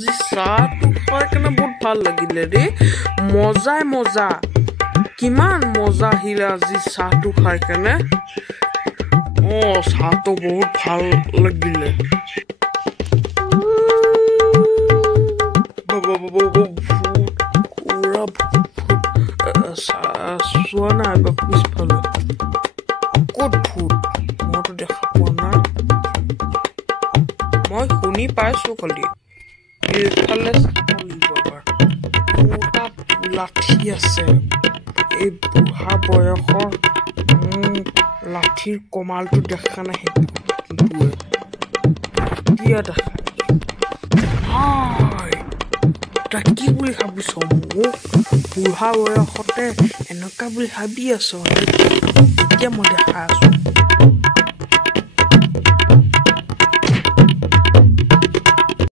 আজি চাহটো খাই কেনে বহুত ভাল লাগিলে দেই মজাই মজা কিমান মজা আহিলে আজি চাহটো খাই কেনে চাহটো বহুত ভাল লাগিলে চোৱা নাই পিছফালে ক'ত ভূত মইতো দেখা পোৱা নাই মই শুনি পাইছো খালি এইফালে মোটা লাঠি আছে এই বুঢ়া বয়সৰ লাঠিৰ কমালটো দেখা নাই সেইটোৱে এতিয়া দেখা তই কি বুলি ভাবিছ মোক বুঢ়া বয়সতে এনেকুৱা বুলি ভাবি আছ এতিয়া মই দেখা আছো